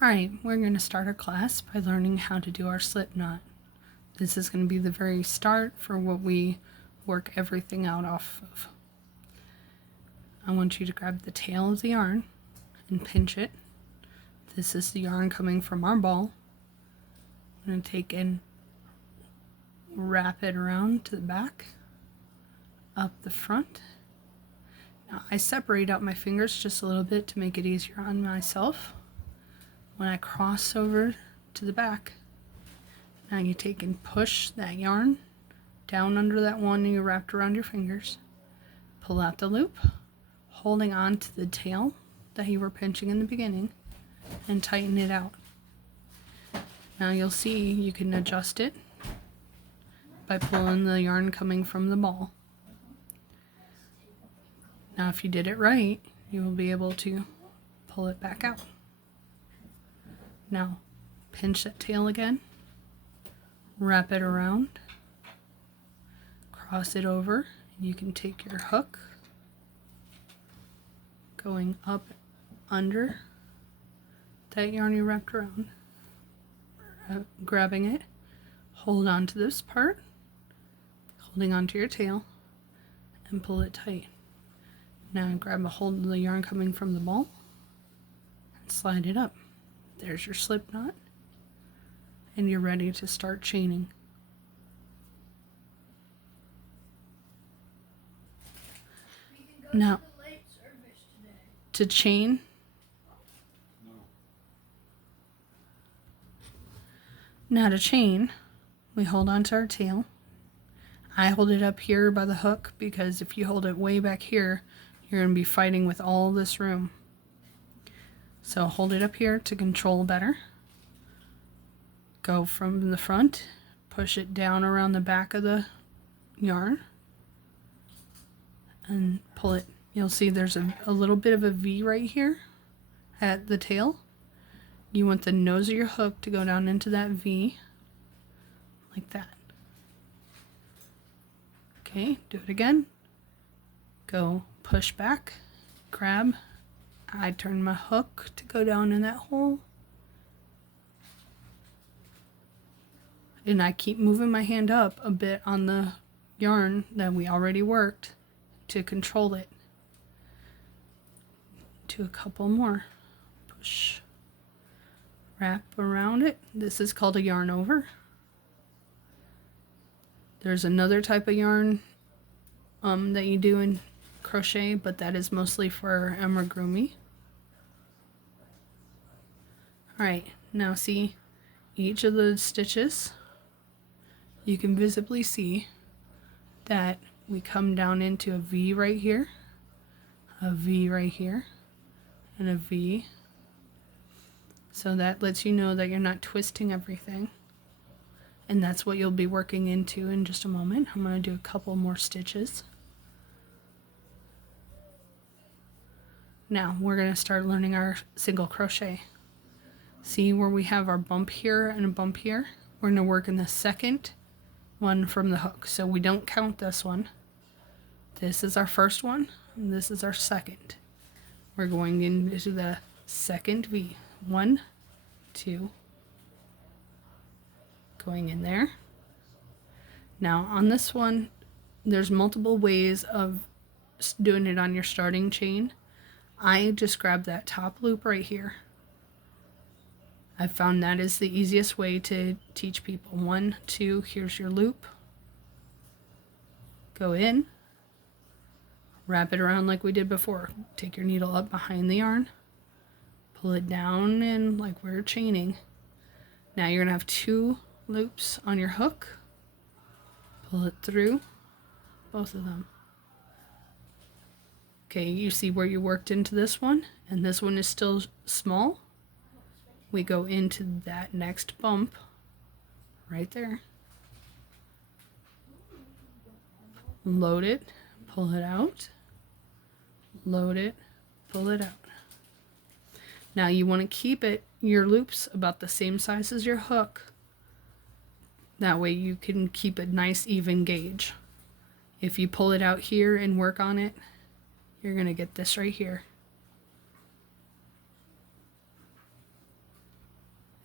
Alright, we're going to start our class by learning how to do our slip knot. This is going to be the very start for what we work everything out off of. I want you to grab the tail of the yarn and pinch it. This is the yarn coming from our ball. I'm going to take and wrap it around to the back, up the front. Now I separate out my fingers just a little bit to make it easier on myself. When I cross over to the back, now you take and push that yarn down under that one you wrapped around your fingers. Pull out the loop, holding on to the tail that you were pinching in the beginning, and tighten it out. Now you'll see you can adjust it by pulling the yarn coming from the ball. Now if you did it right, you will be able to pull it back out. Now pinch that tail again, wrap it around, cross it over, and you can take your hook going up under that yarn you wrapped around, grabbing it, hold on to this part, holding onto your tail, and pull it tight. Now grab a hold of the yarn coming from the ball and slide it up. There's your slip knot, and you're ready to start chaining. Now, to chain, we hold on to our tail. I hold it up here by the hook because if you hold it way back here, you're going to be fighting with all this room. So hold it up here to control better. Go from the front, push it down around the back of the yarn, and pull it. You'll see there's a little bit of a V right here at the tail. You want the nose of your hook to go down into that V, like that. Okay, do it again. Go push back, grab. I turn my hook to go down in that hole. And I keep moving my hand up a bit on the yarn that we already worked to control it. Do a couple more. Push. Wrap around it. This is called a yarn over. There's another type of yarn that you do in crochet, but that is mostly for amigurumi. Alright, now see each of the stitches, you can visibly see that we come down into a V right here, a V right here, and a V. So that lets you know that you're not twisting everything. And that's what you'll be working into in just a moment. I'm going to do a couple more stitches. Now we're going to start learning our single crochet. See where we have our bump here and a bump here? We're going to work in the second one from the hook. So we don't count this one. This is our first one, and this is our second. We're going into the second V. 1, 2, going in there. Now on this one, there's multiple ways of doing it on your starting chain. I just grab that top loop right here. I found that is the easiest way to teach people. 1, 2, here's your loop. Go in, wrap it around like we did before. Take your needle up behind the yarn, pull it down in like we're chaining. Now you're gonna have 2 loops on your hook. Pull it through, both of them. Okay, you see where you worked into this one, and this one is still small. We go into that next bump right there. Load it, pull it out. Load it, pull it out. Now you want to keep your loops about the same size as your hook. That way you can keep a nice even gauge. If you pull it out here and work on it, you're going to get this right here.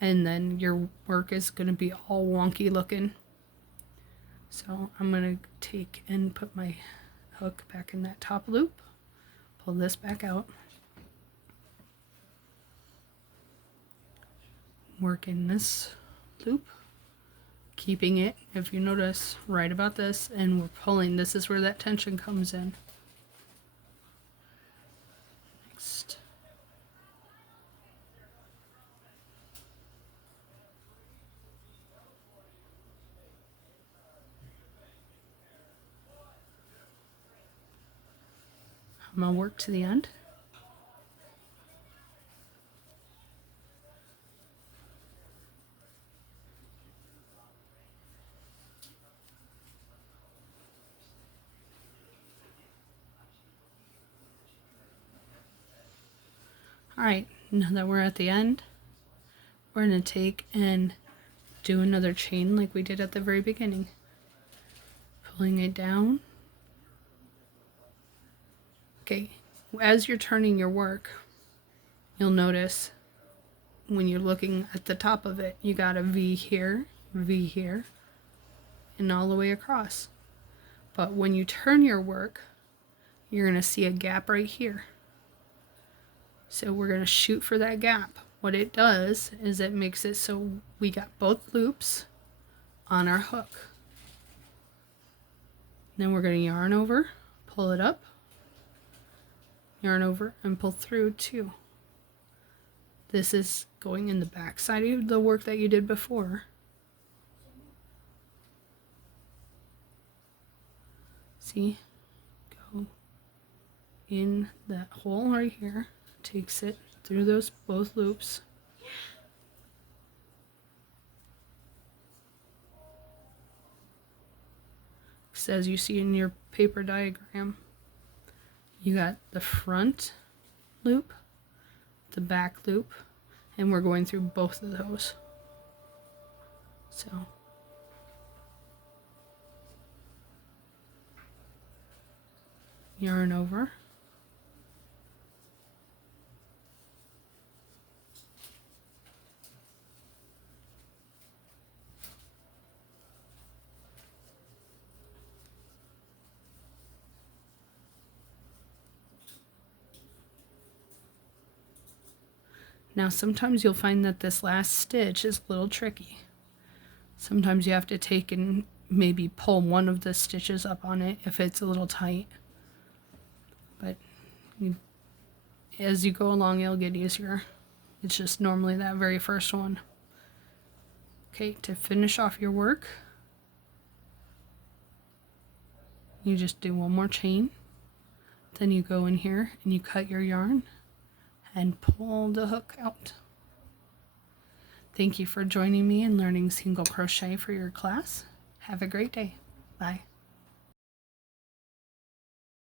and then your work is going to be all wonky looking. So I'm going to take and put my hook back in that top loop, pull this back out, work in this loop, keeping it, if you notice, right about this, and we're pulling. This is where that tension comes in. Next. I'm going to work to the end. Alright, now that we're at the end, we're going to take and do another chain like we did at the very beginning. Pulling it down. Okay, as you're turning your work, you'll notice when you're looking at the top of it, you got a V here, and all the way across. But when you turn your work, you're going to see a gap right here. So we're going to shoot for that gap. What it does is it makes it so we got both loops on our hook. Then we're going to yarn over, pull it up, yarn over, and pull through too. This is going in the back side of the work that you did before. See? Go in that hole right here, takes it through those both loops. So as you see in your paper diagram, you got the front loop, the back loop, and we're going through both of those. So yarn over, now sometimes you'll find that this last stitch is a little tricky. Sometimes you have to take and maybe pull one of the stitches up on it if it's a little tight. But as you go along, it'll get easier. It's just normally that very first one. Okay, to finish off your work, you just do one more chain. Then you go in here and you cut your yarn and pull the hook out. Thank you for joining me in learning single crochet for your class. Have a great day. Bye.